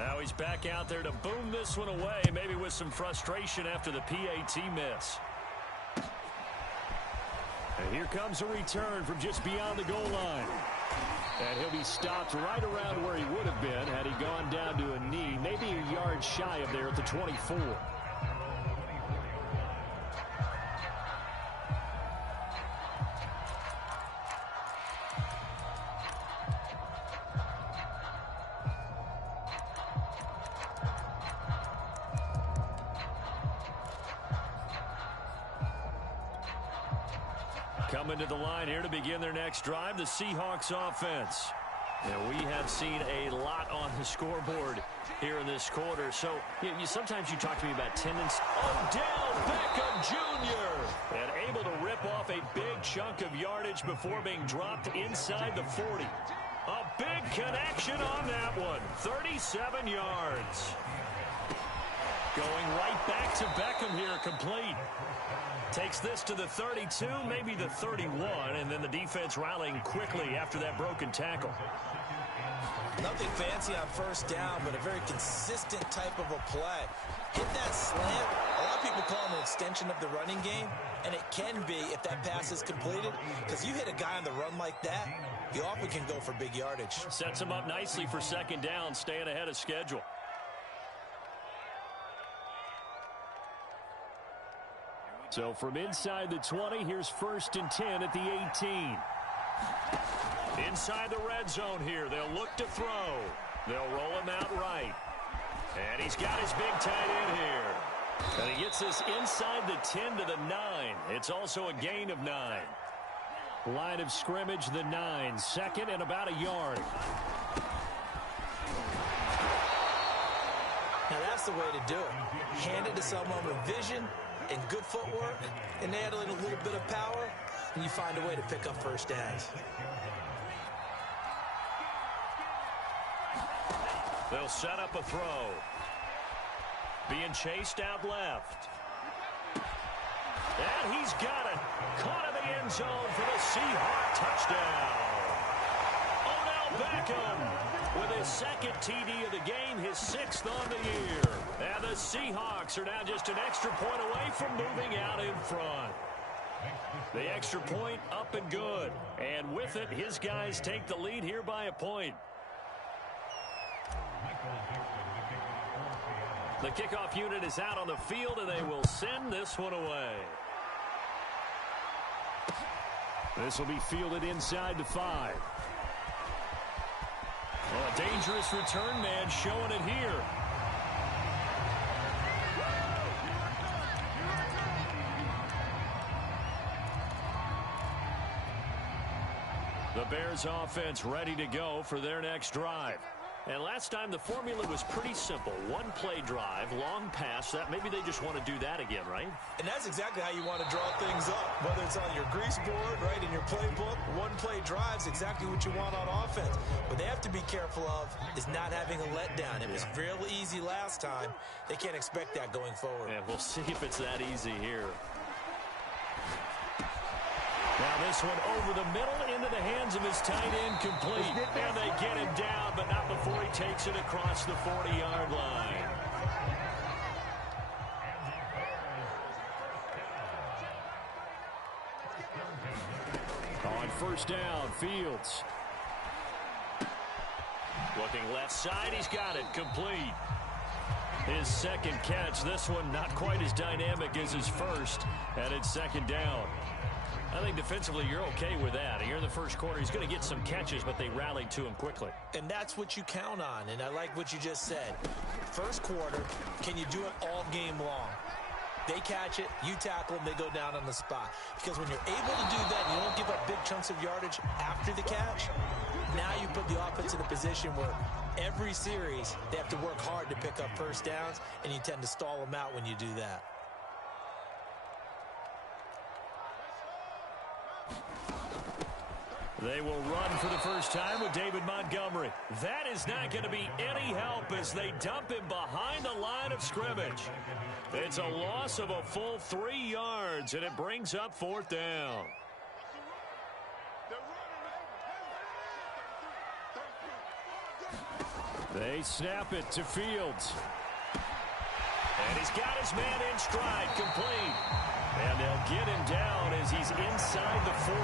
Now he's back out there to boom this one away, maybe with some frustration after the PAT miss. And here comes a return from just beyond the goal line. And he'll be stopped right around where he would have been had he gone down to a knee, maybe a yard shy of there at the 24. Coming to the line here to begin their next drive, the Seahawks offense. And we have seen a lot on the scoreboard here in this quarter. So sometimes you talk to me about tendency. Odell Beckham Jr. and able to rip off a big chunk of yardage before being dropped inside the 40. A big connection on that one. 37 yards. Going right back to Beckham here, complete. Takes this to the 32, maybe the 31, and then the defense rallying quickly after that broken tackle. Nothing fancy on first down, but a very consistent type of a play. Hit that slant. A lot of people call it an extension of the running game, and it can be if that pass is completed, because you hit a guy on the run like that, you often can go for big yardage. Sets him up nicely for second down, staying ahead of schedule. So from inside the 20, here's 1st and 10 at the 18. Inside the red zone here, they'll look to throw. They'll roll him out right. And he's got his big tight end here. And he gets this inside the 10 to the 9. It's also a gain of 9. Line of scrimmage, the 9. Second and about a yard. Now that's the way to do it. Hand it to someone with vision and good footwork, and add a little bit of power, and you find a way to pick up first downs. They'll set up a throw. Being chased out left. And he's got it. Caught in the end zone for the Seahawks touchdown. Odell Beckham with his second TD of the game, his 6th on the year. And the Seahawks are now just an extra point away from moving out in front. The extra point up and good. And with it, his guys take the lead here by a point. The kickoff unit is out on the field, and they will send this one away. This will be fielded inside the 5. Well, a dangerous return man showing it here. The Bears offense ready to go for their next drive. And last time the formula was pretty simple. One play drive, long pass. That maybe they just want to do that again, right? And that's exactly how you want to draw things up. Whether it's on your grease board, right, in your playbook, one play drive's exactly what you want on offense. What they have to be careful of is not having a letdown. It was real easy last time. They can't expect that going forward. Yeah, we'll see if it's that easy here. Now this one over the middle into the hands of his tight end, complete. And they get him down, but not before he takes it across the 40-yard line. On first down, Fields. Looking left side, he's got it, complete. His second catch, this one not quite as dynamic as his first, and it's second down. I think defensively you're okay with that. Here in the first quarter, he's going to get some catches, but they rallied to him quickly. And that's what you count on, and I like what you just said. First quarter, can you do it all game long? They catch it, you tackle them, they go down on the spot. Because when you're able to do that, you don't give up big chunks of yardage after the catch. Now you put the offense in a position where every series they have to work hard to pick up first downs, and you tend to stall them out when you do that. They will run for the first time with David Montgomery. That is not going to be any help as they dump him behind the line of scrimmage. It's a loss of a full 3 yards, and it brings up 4th down. They snap it to Fields. And he's got his man in stride, complete. And they'll get him down as he's inside the 40.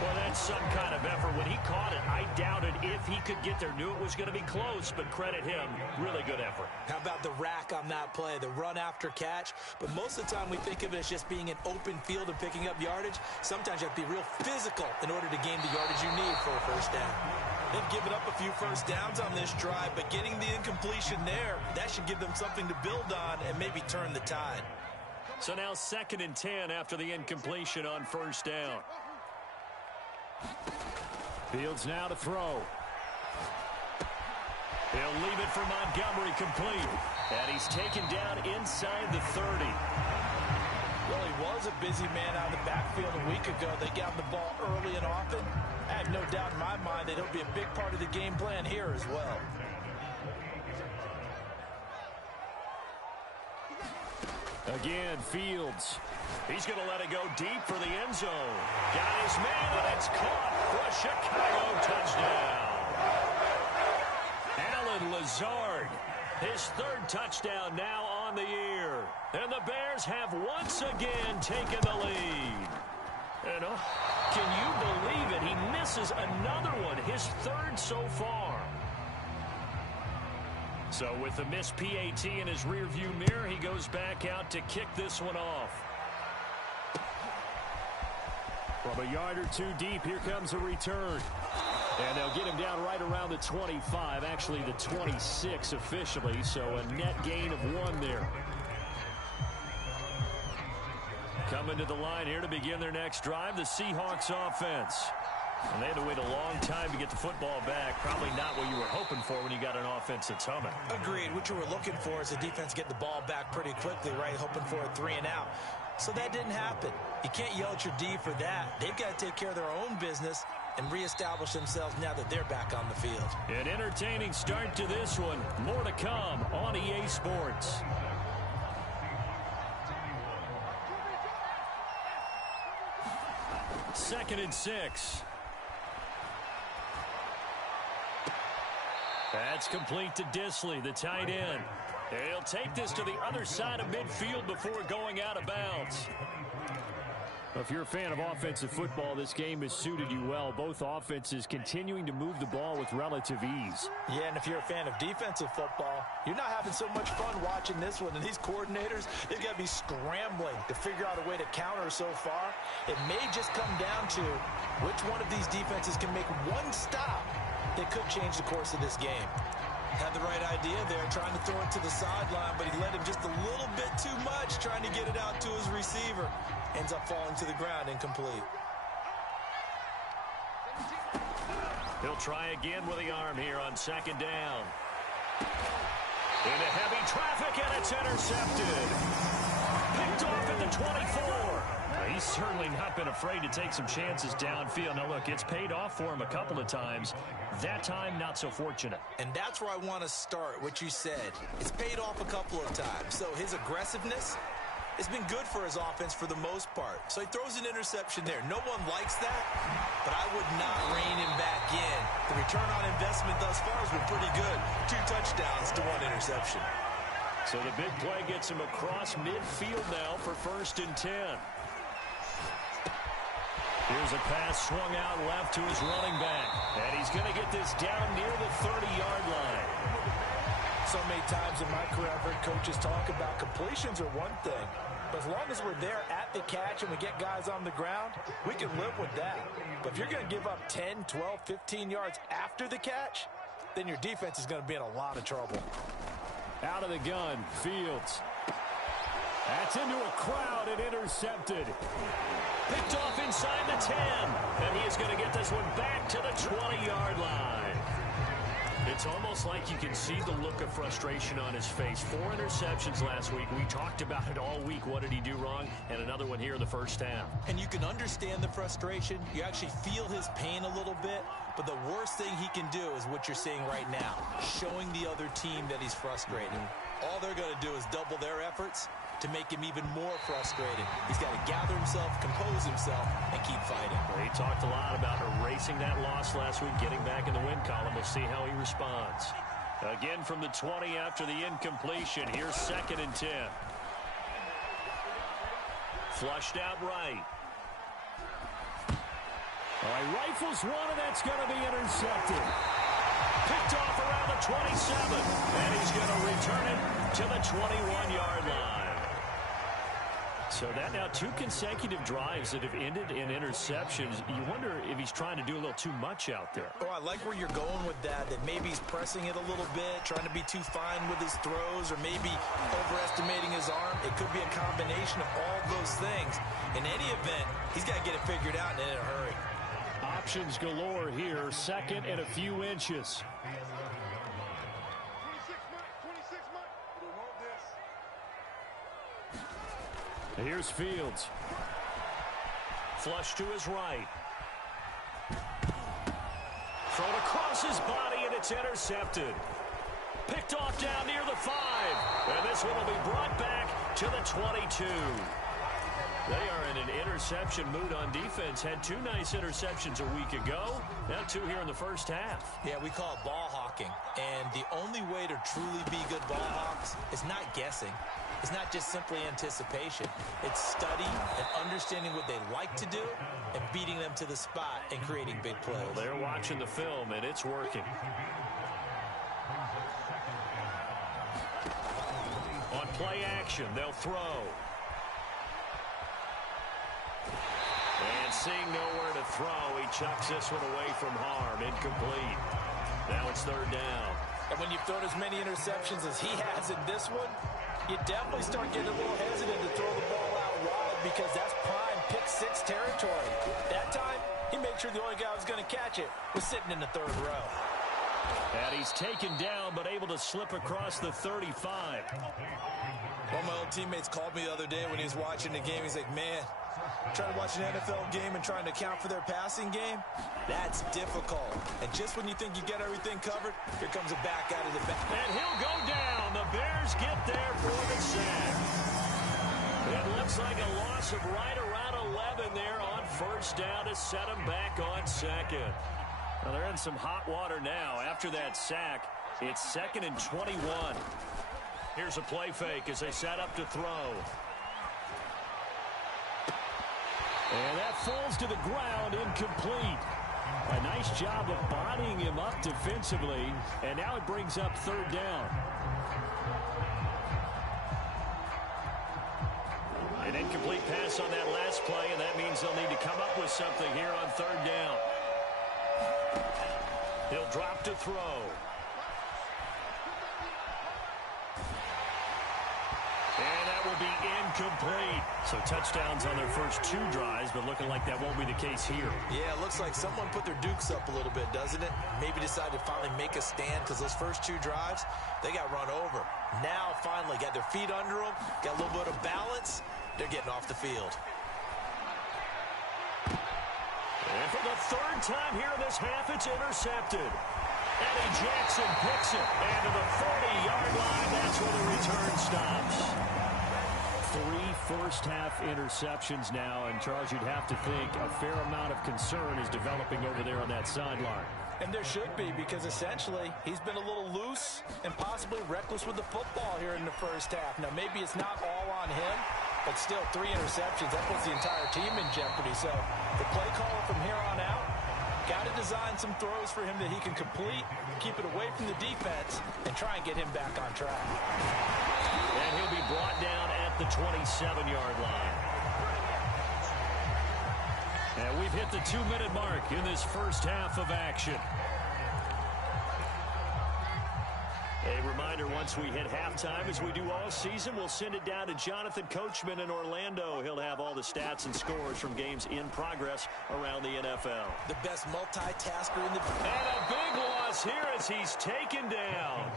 Well, that's some kind of effort. When he caught it, I doubted if he could get there. Knew it was going to be close, but credit him. Really good effort. How about the rack on that play, the run after catch? But most of the time we think of it as just being an open field and picking up yardage. Sometimes you have to be real physical in order to gain the yardage you need for a first down. They've given up a few first downs on this drive, but getting the incompletion there, that should give them something to build on and maybe turn the tide. So now 2nd and 10 after the incompletion on first down. Fields now to throw. He'll leave it for Montgomery, complete. And he's taken down inside the 30. Well, he was a busy man out of the backfield a week ago. They got him the ball early and often. I have no doubt in my mind that he'll be a big part of the game plan here as well. Again, Fields. He's going to let it go deep for the end zone. Got his man, and it's caught for a Chicago touchdown. Alan Lazard, his 3rd touchdown now on the year. And the Bears have once again taken the lead. And can you believe it? He misses another one, his 3rd so far. So with the missed PAT in his rearview mirror, he goes back out to kick this one off. From a yard or two deep, here comes a return. And they'll get him down right around the 25, actually the 26 officially, so a net gain of 1 there. Coming to the line here to begin their next drive, the Seahawks offense. And they had to wait a long time to get the football back. Probably not what you were hoping for when you got an offense that's humming. Agreed. What you were looking for is the defense get the ball back pretty quickly, right? Hoping for a 3 and out. So that didn't happen. You can't yell at your D for that. They've got to take care of their own business and reestablish themselves now that they're back on the field. An entertaining start to this one. More to come on EA Sports. Second and 6. That's complete to Disley, the tight end. He'll take this to the other side of midfield before going out of bounds. If you're a fan of offensive football, this game has suited you well. Both offenses continuing to move the ball with relative ease. Yeah, and if you're a fan of defensive football, you're not having so much fun watching this one. And these coordinators, they've got to be scrambling to figure out a way to counter so far. It may just come down to which one of these defenses can make one stop that could change the course of this game. Had the right idea there, trying to throw it to the sideline, but he led him just a little bit too much, trying to get it out to his receiver. Ends up falling to the ground, incomplete. He'll try again with the arm here on 2nd down. Into heavy traffic, and it's intercepted. Picked off at the 24. He's certainly not been afraid to take some chances downfield. Now, look, it's paid off for him a couple of times. That time, not so fortunate. And that's where I want to start, what you said. It's paid off a couple of times. So his aggressiveness has been good for his offense for the most part. So he throws an interception there. No one likes that, but I would not rein him back in. The return on investment thus far has been pretty good. 2 touchdowns to 1 interception. So the big play gets him across midfield now for 1st and 10. Here's a pass swung out left to his running back. And he's going to get this down near the 30-yard line. So many times in my career, I've heard coaches talk about completions are one thing. But as long as we're there at the catch and we get guys on the ground, we can live with that. But if you're going to give up 10, 12, 15 yards after the catch, then your defense is going to be in a lot of trouble. Out of the gun, Fields. That's into a crowd and intercepted. Picked off inside the 10. And he is going to get this one back to the 20-yard line. It's almost like you can see the look of frustration on his face. 4 interceptions last week. We talked about it all week. What did he do wrong? And another one here in the first half. And you can understand the frustration. You actually feel his pain a little bit. But the worst thing he can do is what you're seeing right now, showing the other team that he's frustrated. All they're going to do is double their efforts, to make him even more frustrated. He's got to gather himself, compose himself, and keep fighting. Well, he talked a lot about erasing that loss last week, getting back in the win column. We'll see how he responds. Again from the 20 after the incompletion. Here's 2nd and 10. Flushed out right. All right, rifles one, and that's going to be intercepted. Picked off around the 27, and he's going to return it to the 21-yard line. So that now 2 consecutive drives that have ended in interceptions. You wonder if he's trying to do a little too much out there. Oh, I like where you're going with that maybe he's pressing it a little bit, trying to be too fine with his throws, or maybe overestimating his arm. It could be a combination of all those things. In any event, he's got to get it figured out and in a hurry. Options galore here, 2nd and a few inches. Here's Fields. Flush to his right. Thrown across his body, and it's intercepted. Picked off down near the 5. And this one will be brought back to the 22. They are in an interception mood on defense. Had 2 nice interceptions a week ago. Now 2 here in the first half. Yeah, we call it ball hawking. And the only way to truly be good ball hawks is not guessing. It's not just simply anticipation. It's study and understanding what they like to do and beating them to the spot and creating big plays. Well, they're watching the film, and it's working. On play action, they'll throw. And seeing nowhere to throw, he chucks this one away from harm. Incomplete. Now it's 3rd down. And when you've thrown as many interceptions as he has in this one, you definitely start getting a little hesitant to throw the ball out wide because that's prime pick 6 territory. That time, he made sure the only guy who was going to catch it was sitting in the 3rd row. And he's taken down but able to slip across the 35. One of my old teammates called me the other day when he was watching the game. He's like, man, trying to watch an NFL game and trying to account for their passing game, that's difficult. And just when you think you get everything covered, here comes a back out of the back. And he'll go down. The Bears get there for the sack. It looks like a loss of right around 11 there on 1st down to set them back on 2nd. Well, they're in some hot water now. After that sack, it's 2nd and 21. Here's a play fake as they set up to throw. And that falls to the ground, incomplete. A nice job of bodying him up defensively, and now it brings up 3rd down. An incomplete pass on that last play, and that means they'll need to come up with something here on 3rd down. He'll drop to throw. And that will be incomplete. So touchdowns on their first 2 drives, but looking like that won't be the case here. Yeah, it looks like someone put their dukes up a little bit, doesn't it? Maybe decided to finally make a stand because those first 2 drives, they got run over. Now, finally, got their feet under them, got a little bit of balance. They're getting off the field. And for the 3rd time here in this half, it's intercepted. Eddie Jackson picks it. And to the 40-yard line, that's where the return stops. 3 first-half interceptions now, and Charles, you'd have to think a fair amount of concern is developing over there on that sideline. And there should be, because essentially he's been a little loose and possibly reckless with the football here in the first half. Now, maybe it's not all on him, but still 3 interceptions. That puts the entire team in jeopardy. So the play caller from here on out got to design some throws for him that he can complete, keep it away from the defense, and try and get him back on track. And he'll be brought down at the 27-yard line. And we've hit the 2-minute mark in this first half of action. A reminder, once we hit halftime, as we do all season, we'll send it down to Jonathan Coachman in Orlando. He'll have all the stats and scores from games in progress around the NFL. The best multitasker in the... And a big loss here as he's taken down.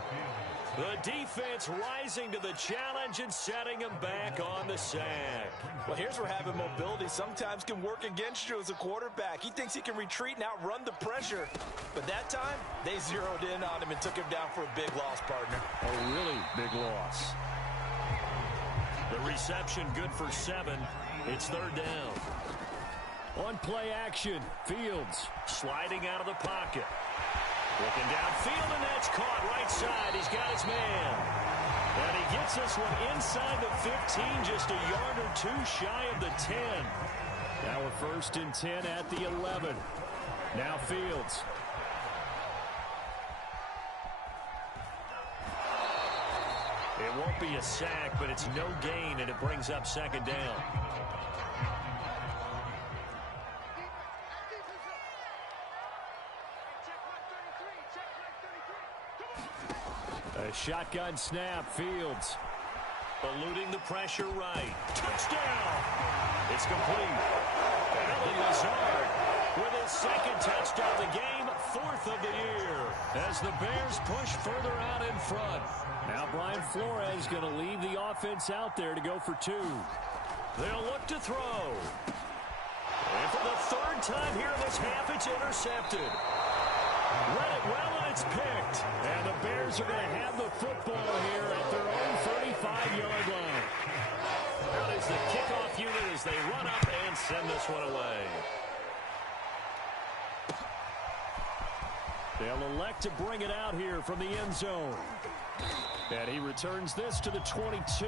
The defense rising to the challenge and setting him back on the sack. Well, here's where having mobility sometimes can work against you as a quarterback. He thinks he can retreat and outrun the pressure. But that time, they zeroed in on him and took him down for a big loss, partner. A really big loss. The reception good for 7. It's third down. On play action, Fields sliding out of the pocket. Looking downfield, and that's caught right side. He's got his man. And he gets this one inside the 15, just a yard or two shy of the 10. Now we're first and 10 at the 11. Now Fields. It won't be a sack, but it's no gain, and it brings up second down. A shotgun snap, Fields. Eluding the pressure right. Touchdown! It's complete. Allen Lazard with his second touchdown of the game, 4th of the year. As the Bears push further out in front. Now Brian Flores going to leave the offense out there to go for 2. They'll look to throw. And for the 3rd time here in this half, it's intercepted. Read it well, and it's picked. And the Bears are going to have the football here at their own 35-yard line. Out is the kickoff unit as they run up and send this one away. They'll elect to bring it out here from the end zone. And he returns this to the 22.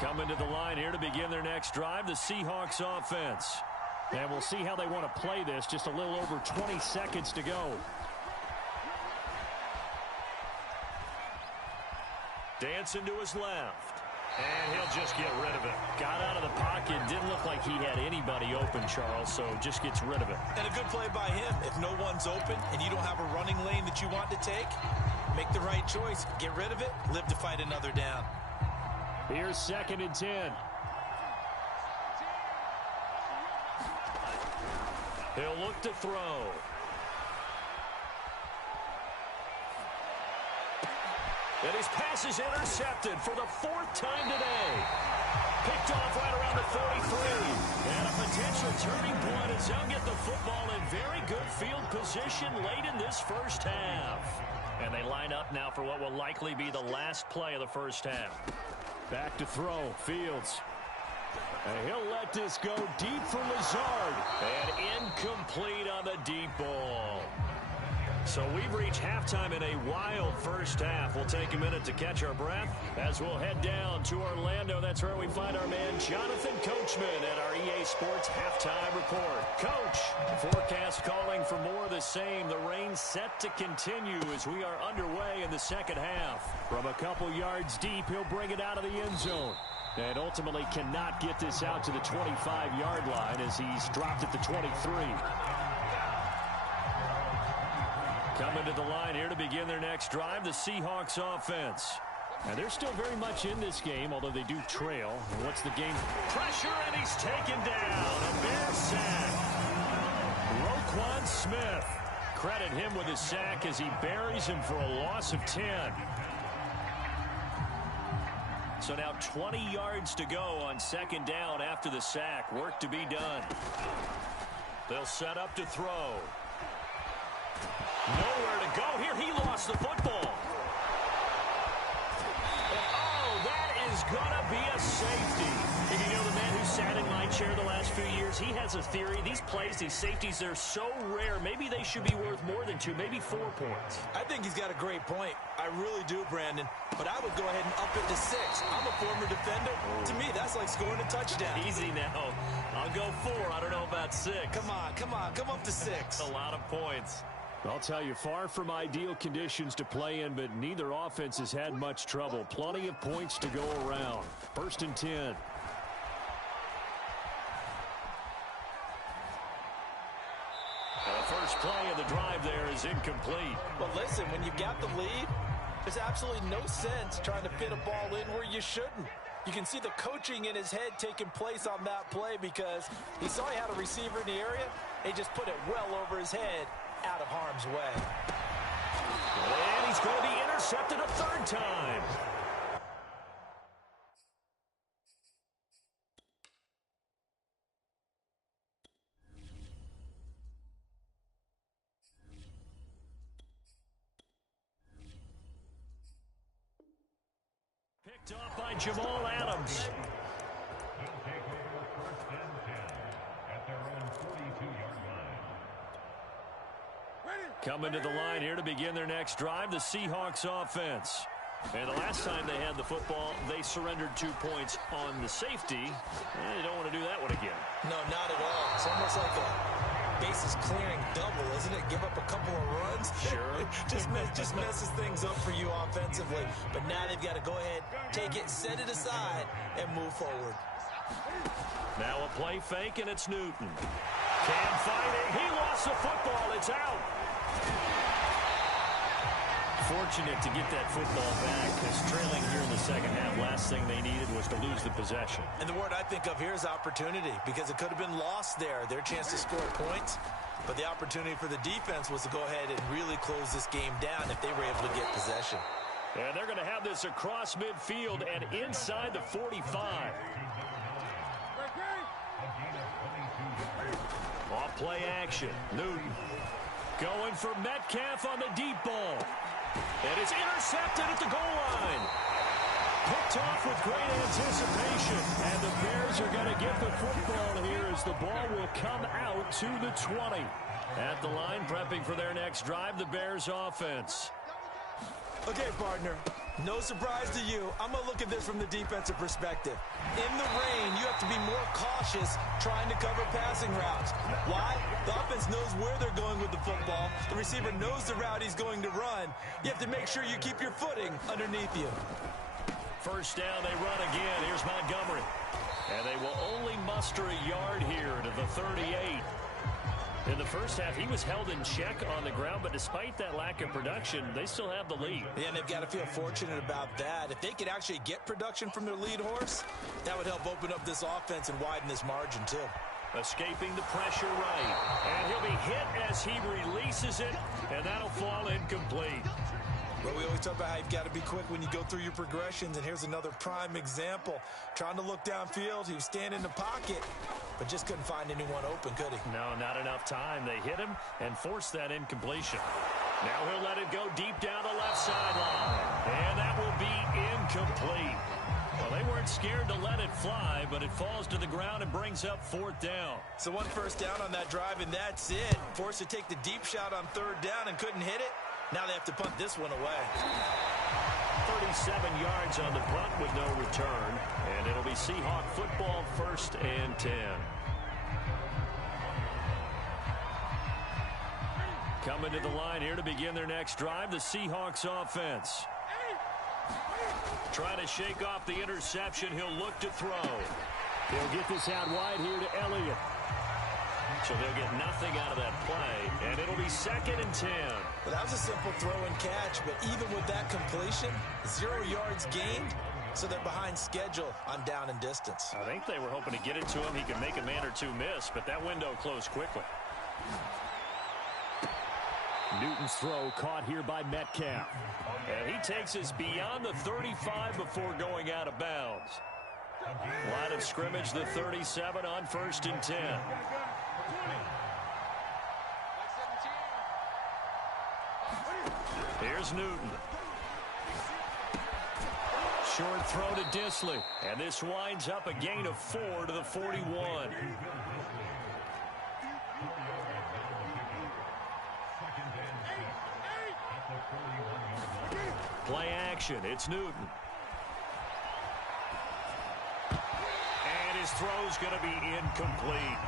Coming to the line here to begin their next drive, the Seahawks offense. And we'll see how they want to play this. Just a little over 20 seconds to go. Dancing to his left. And he'll just get rid of it. Got out of the pocket. Didn't look like he had anybody open, Charles, so just gets rid of it. And a good play by him. If no one's open and you don't have a running lane that you want to take, make the right choice. Get rid of it. Live to fight another down. Here's 2nd and 10. He'll look to throw. And his pass is intercepted for the 4th time today. Picked off right around the 43. And a potential turning point as they'll get the football in very good field position late in this first half. And they line up now for what will likely be the last play of the first half. Back to throw, Fields. And he'll let this go deep for Lazard. And incomplete on the deep ball. So we've reached halftime in a wild first half. We'll take a minute to catch our breath as we'll head down to Orlando. That's where we find our man Jonathan Coachman at our EA Sports Halftime Report. Coach, forecast calling for more of the same. The rain set to continue as we are underway in the second half. From a couple yards deep, he'll bring it out of the end zone. And ultimately cannot get this out to the 25-yard line as he's dropped at the 23. Coming to the line here to begin their next drive, the Seahawks offense. And they're still very much in this game, although they do trail. And what's the game? Pressure, and he's taken down. A Bear sack. Roquan Smith. Credit him with his sack as he buries him for a loss of 10. So now 20 yards to go on 2nd down after the sack. Work to be done. They'll set up to throw. Nowhere to go here. He lost the football. And, oh, that is going to be a safety. And you know the man who sat in my chair the last few years, he has a theory. These plays, these safeties, they're so rare. Maybe they should be worth more than 2, maybe 4 points. I think he's got a great point. I really do, Brandon. But I would go ahead and up it to 6. I'm a former defender. To me, that's like scoring a touchdown. Easy now. I'll go 4. I don't know about 6. Come on. Come up to 6. A lot of points. I'll tell you, far from ideal conditions to play in, but neither offense has had much trouble. Plenty of points to go around. 1st and 10. And the first play of the drive there is incomplete. But listen, when you got the lead, there's absolutely no sense trying to fit a ball in where you shouldn't. You can see the coaching in his head taking place on that play because he saw he had a receiver in the area. He just put it well over his head, out of harm's way. And he's going to be intercepted a 3rd time. Picked off by Jamal Adams. He'll take over first and 10 at their own 42-yard line. Coming to the line here to begin their next drive, the Seahawks offense. And the last time they had the football, they surrendered 2 points on the safety. They don't want to do that one again. No, not at all. It's almost like a bases clearing double, isn't it? Give up a couple of runs. Sure. just messes things up for you offensively. But now they've got to go ahead, take it, set it aside, and move forward. Now a play fake, and it's Newton. Cam fighting. He lost the football. It's out. Fortunate to get that football back, because trailing here in the second half, last thing they needed was to lose the possession. And the word I think of here is opportunity, because it could have been lost there, their chance to score points. But the opportunity for the defense was to go ahead and really close this game down if they were able to get possession. And they're going to have this across midfield and inside the 45. Off play action. Newton going for Metcalf on the deep ball. And it's intercepted at the goal line. Picked off with great anticipation. And the Bears are going to get the football here as the ball will come out to the 20. At the line, prepping for their next drive, the Bears offense. Okay, partner, no surprise to you. I'm going to look at this from the defensive perspective. In the rain, you have to be more cautious trying to cover passing routes. Why? The offense knows where they're going with the football. The receiver knows the route he's going to run. You have to make sure you keep your footing underneath you. First down, they run again. Here's Montgomery. And they will only muster a yard here to the 38. In the first half, he was held in check on the ground, but despite that lack of production, they still have the lead. Yeah, and they've got to feel fortunate about that. If they could actually get production from their lead horse, that would help open up this offense and widen this margin, too. Escaping the pressure right. And he'll be hit as he releases it, and that'll fall incomplete. Well, we always talk about how you've got to be quick when you go through your progressions, and here's another prime example. Trying to look downfield, he was standing in the pocket, but just couldn't find anyone open, could he? No, not enough time. They hit him and forced that incompletion. Now he'll let it go deep down the left sideline, and that will be incomplete. Well, they weren't scared to let it fly, but it falls to the ground and brings up fourth down. So one first down on that drive, and that's it. Forced to take the deep shot on third down and couldn't hit it. Now they have to punt this one away. 37 yards on the punt with no return. And it'll be Seahawk football, 1st and 10. Coming to the line here to begin their next drive, the Seahawks offense. Trying to shake off the interception. He'll look to throw. He'll get this out wide here to Elliott. So they'll get nothing out of that play, and it'll be 2nd and 10. Well, that was a simple throw and catch, but even with that completion, 0 yards gained, so they're behind schedule on down and distance. I think they were hoping to get it to him. He could make a man or two miss, but that window closed quickly. Newton's throw caught here by Metcalf. And he takes us beyond the 35 before going out of bounds. Line of scrimmage, the 37 on 1st and 10. Here's Newton. Short throw to Disley. And this winds up a gain of 4 to the 41. Play action. It's Newton. And his throw's going to be incomplete.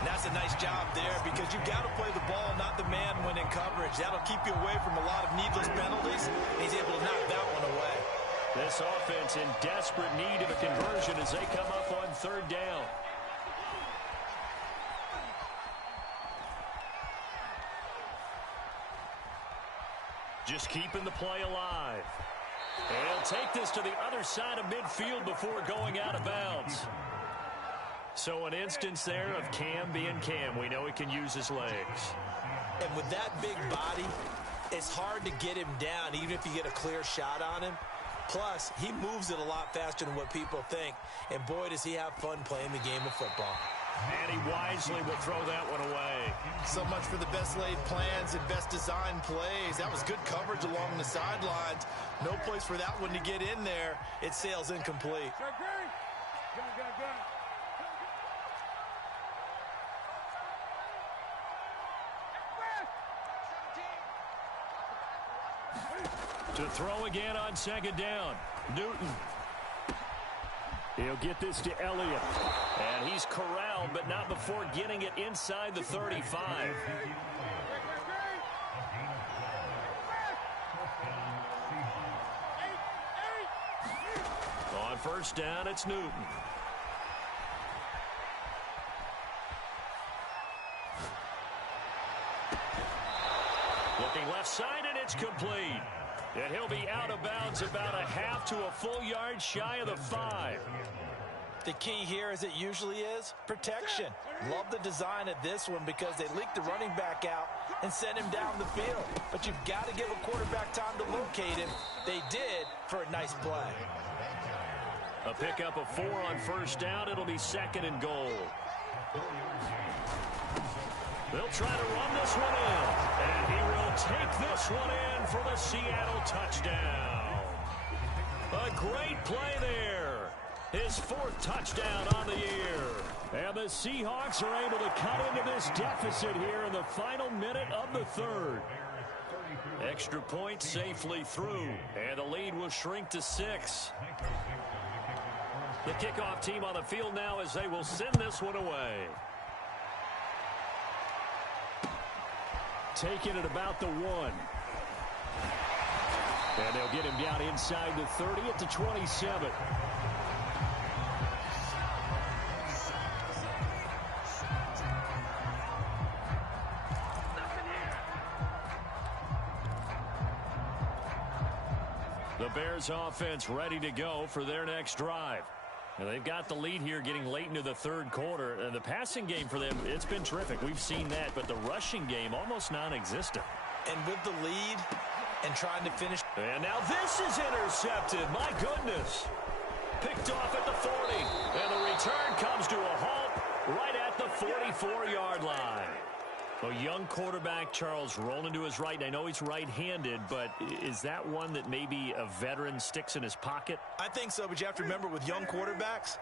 And that's a nice job there because you've got to play the ball, not the man when in coverage. That'll keep you away from a lot of needless penalties. He's able to knock that one away. This offense in desperate need of a conversion as they come up on 3rd down. Just keeping the play alive. And he'll take this to the other side of midfield before going out of bounds. So an instance there of Cam being Cam. We know he can use his legs. And with that big body, it's hard to get him down even if you get a clear shot on him. Plus, he moves it a lot faster than what people think. And boy, does he have fun playing the game of football. And he wisely will throw that one away. So much for the best laid plans and best designed plays. That was good coverage along the sidelines. No place for that one to get in there. It sails incomplete. To throw again on second down. Newton. He'll get this to Elliott. And he's corralled, but not before getting it inside the 35. On first down, it's Newton. Looking left side, and it's complete. And he'll be out of bounds about a half to a full yard shy of the 5. The key here, as it usually is, protection. Love the design of this one because they leaked the running back out and sent him down the field. But you've got to give a quarterback time to locate him. They did for a nice play. A pickup of 4 on first down. It'll be second and goal. They'll try to run this one in. And he will take this one in for the Seattle touchdown. A great play there. His 4th touchdown on the year. And the Seahawks are able to cut into this deficit here in the final minute of the 3rd. Extra point safely through. And the lead will shrink to 6. The kickoff team on the field now as they will send this one away. Taking it about the 1. And they'll get him down inside the 30 at the 27. The Bears offense ready to go for their next drive. And they've got the lead here getting late into the 3rd quarter. And the passing game for them, it's been terrific. We've seen that. But the rushing game, almost non-existent. And with the lead and trying to finish. And now this is intercepted. My goodness. Picked off at the 40. And the return comes to a halt right at the 44-yard line. A young quarterback, Charles, rolling to his right. I know he's right-handed, but is that one that maybe a veteran sticks in his pocket? I think so, but you have to remember with young quarterbacks,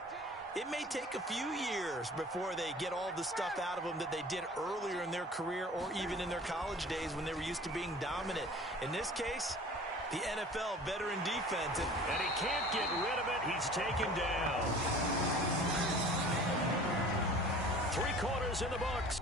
it may take a few years before they get all the stuff out of them that they did earlier in their career or even in their college days when they were used to being dominant. In this case, the NFL veteran defense. And he can't get rid of it. He's taken down. 3 quarters in the books.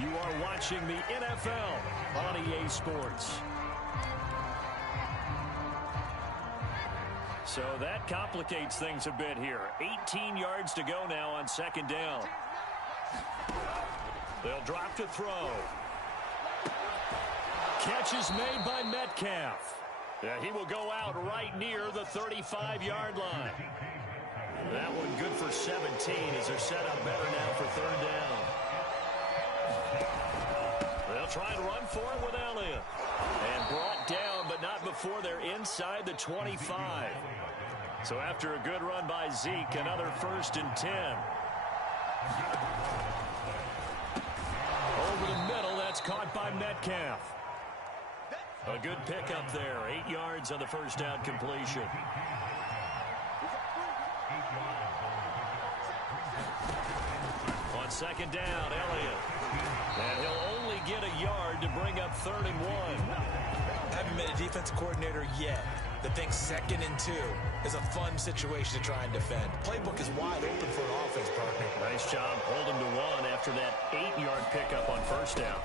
You are watching the NFL on EA Sports. So that complicates things a bit here. 18 yards to go now on second down. They'll drop to throw. Catch is made by Metcalf. He will go out right near the 35-yard line. That one good for 17 as they're set up better now for 3rd down. They'll try and run for it with Elliott. And brought down, but not before they're inside the 25. So after a good run by Zeke, another 1st and 10. Over the middle, that's caught by Metcalf. A good pickup there, 8 yards on the 1st down completion. On second down, Elliott. And he'll only get a yard to bring up 3rd and 1. Haven't been a defensive coordinator yet that thinks 2nd and 2 is a fun situation to try and defend. Playbook is wide open for an offense, partner. Nice job holding to 1 after that 8-yard pickup on 1st down.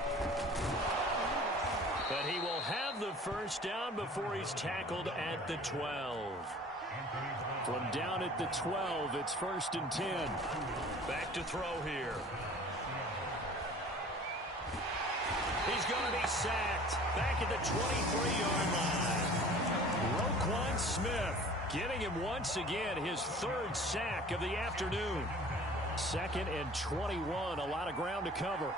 But he will have the 1st down before he's tackled at the 12. From down at the 12, it's 1st and 10. Back to throw here. He's going to be sacked back at the 23-yard line. Roquan Smith getting him once again his 3rd sack of the afternoon. 2nd and 21. A lot of ground to cover.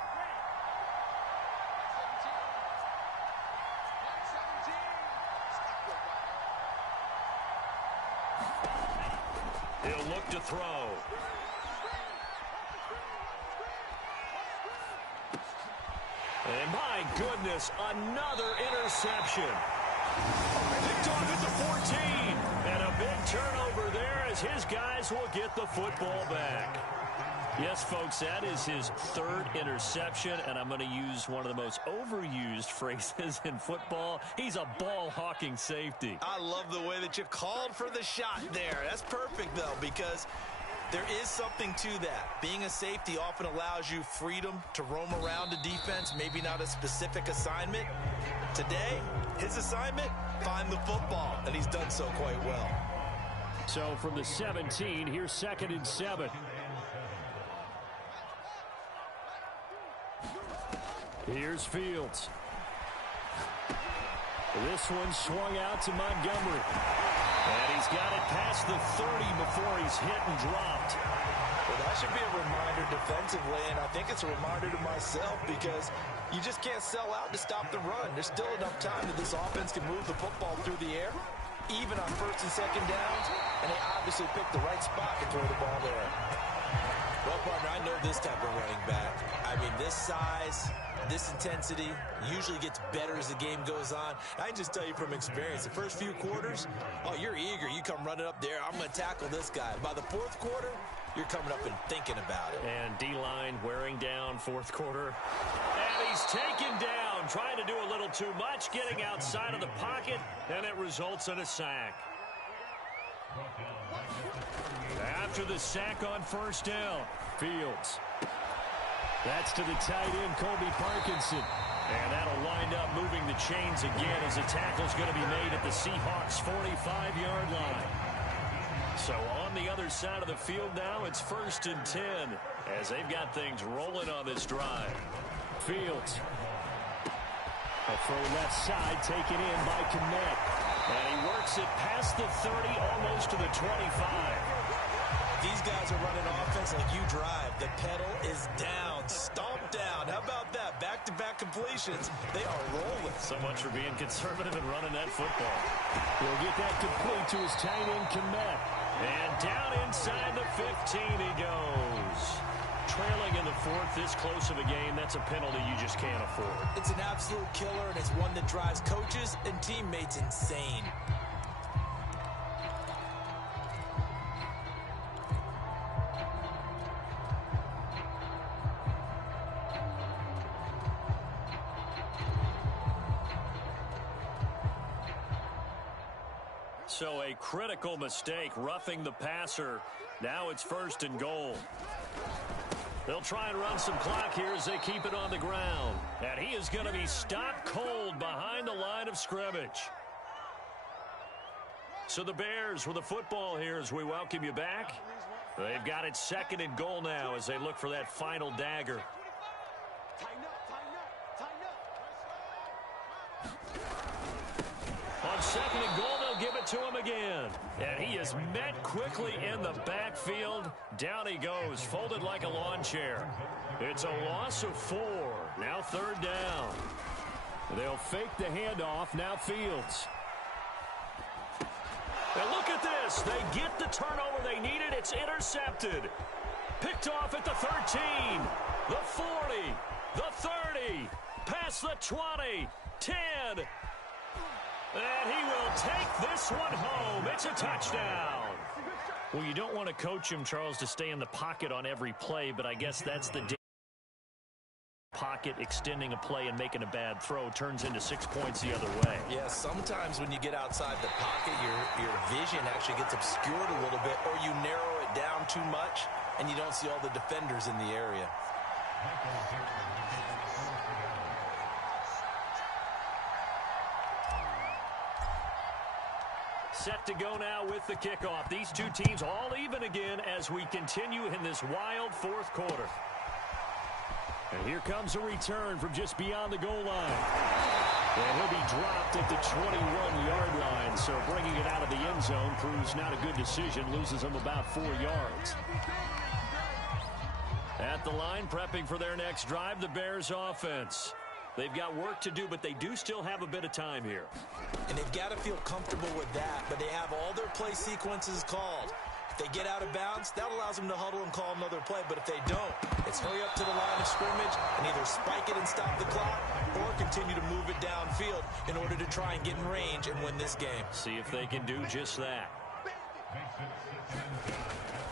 He'll look to throw. And my goodness, another interception. Picked off at the 14. And a big turnover there as his guys will get the football back. Yes, folks, that is his 3rd interception, and I'm going to use one of the most overused phrases in football. He's a ball-hawking safety. I love the way that you called for the shot there. That's perfect, though, because there is something to that. Being a safety often allows you freedom to roam around the defense, maybe not a specific assignment. Today, his assignment, find the football, and he's done so quite well. So from the 17, here's 2nd and 7. Here's Fields. This one swung out to Montgomery. And he's got it past the 30 before he's hit and dropped. Well, that should be a reminder defensively, and I think it's a reminder to myself because you just can't sell out to stop the run. There's still enough time that this offense can move the football through the air, even on 1st and 2nd downs, and they obviously picked the right spot to throw the ball there. Well, partner, I know this type of running back. I mean, this size, this intensity usually gets better as the game goes on. I can just tell you from experience, the first few quarters, oh, you're eager. You come running up there, I'm going to tackle this guy. By the 4th quarter, you're coming up and thinking about it. And D-line wearing down 4th quarter. And he's taken down, trying to do a little too much, getting outside of the pocket, and it results in a sack. After the sack on 1st down, Fields. That's to the tight end, Colby Parkinson. And that'll wind up moving the chains again as the tackle's going to be made at the Seahawks' 45-yard line. So on the other side of the field now, it's 1st and 10 as they've got things rolling on this drive. Fields. A throw left side taken in by Kmet. And he works it past the 30, almost to the 25. These guys are running offense like you drive. The pedal is down, stomped down. How about that? Back-to-back completions. They are rolling. So much for being conservative and running that football. He'll get that complete to his tight end, Kmet. And down inside the 15 he goes. Trailing in the 4th, this close of a game, that's a penalty you just can't afford. It's an absolute killer, and it's one that drives coaches and teammates insane. So a critical mistake, roughing the passer. Now it's 1st and goal. They'll try and run some clock here as they keep it on the ground. And he is going to be stopped cold behind the line of scrimmage. So the Bears with the football here as we welcome you back. They've got it 2nd and goal now as they look for that final dagger. On 2nd and goal, they'll give it to him again. And he is met quickly in the backfield. Down he goes, folded like a lawn chair. It's a loss of 4. Now 3rd down. They'll fake the handoff. Now Fields. And look at this. They get the turnover they needed. It's intercepted. Picked off at the 13. The 40. The 30. Past the 20. 10. And he will take this one home. It's a touchdown. Well, you don't want to coach him, Charles, to stay in the pocket on every play, but I guess that's the pocket extending a play and making a bad throw turns into 6 points the other way. Yeah, sometimes when you get outside the pocket, your vision actually gets obscured a little bit, or you narrow it down too much, and you don't see all the defenders in the area. Set to go now with the kickoff. These two teams all even again as we continue in this wild 4th quarter. And here comes a return from just beyond the goal line. And he'll be dropped at the 21-yard line, so bringing it out of the end zone proves not a good decision, loses him about 4 yards. At the line, prepping for their next drive, the Bears offense. They've got work to do, but they do still have a bit of time here. And they've got to feel comfortable with that, but they have all their play sequences called. If they get out of bounds, that allows them to huddle and call another play. But if they don't, it's hurry up to the line of scrimmage and either spike it and stop the clock or continue to move it downfield in order to try and get in range and win this game. See if they can do just that.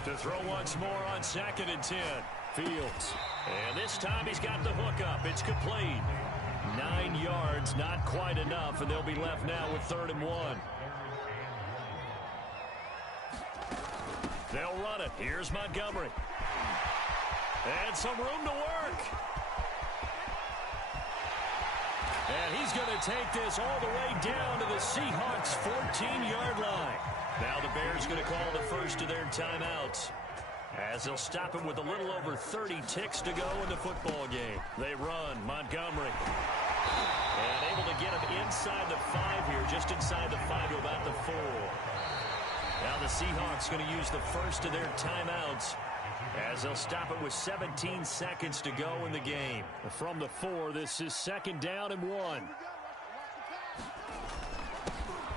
To throw once more on 2nd and 10. Fields. And this time he's got the hook up. It's complete. 9 yards, not quite enough, and they'll be left now with 3rd and 1. They'll run it. Here's Montgomery. And some room to work. And he's going to take this all the way down to the Seahawks' 14-yard line. Now the Bears going to call the first of their timeouts, as they'll stop him with a little over 30 ticks to go in the football game. They run. Montgomery. And able to get him inside the 5 here, just inside the 5 to about the 4. Now the Seahawks going to use the first of their timeouts, as they'll stop it with 17 seconds to go in the game. From the 4, this is 2nd down and 1.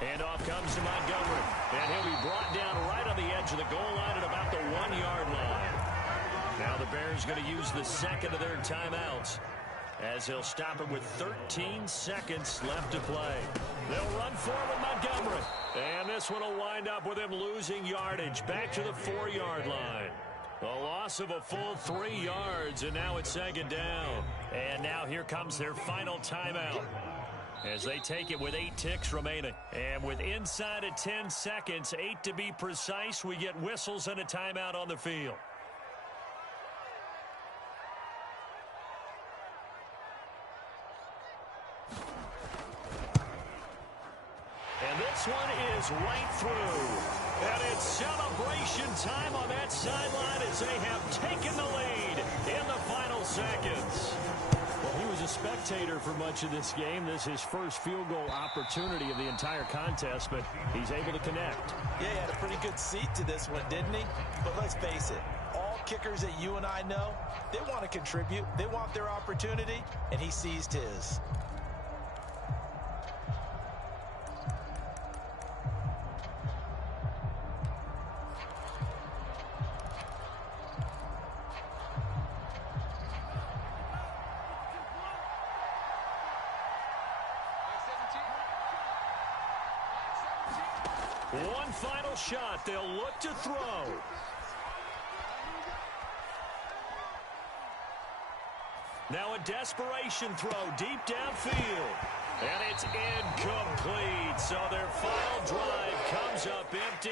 Handoff comes to Montgomery, and he'll be brought down right on the edge of the goal line at about the 1-yard line. Now the Bears going to use the second of their timeouts, as they'll stop it with 13 seconds left to play. They'll run forward Montgomery, and this one will wind up with him losing yardage back to the 4-yard line. A loss of a full 3 yards, and now it's 2nd down. And now here comes their final timeout, as they take it with 8 ticks remaining. And with inside of 10 seconds, 8 to be precise, we get whistles and a timeout on the field. And this one is right through. And it's celebration time on that sideline as they have taken the lead in the final seconds. Well, he was a spectator for much of this game. This is his first field goal opportunity of the entire contest, but he's able to connect. Yeah, he had a pretty good seat to this one, didn't he? But let's face it, all kickers that you and I know, they want to contribute. They want their opportunity, and he seized his. One final shot. They'll look to throw. Now a desperation throw deep downfield. And it's incomplete. So their final drive comes up empty.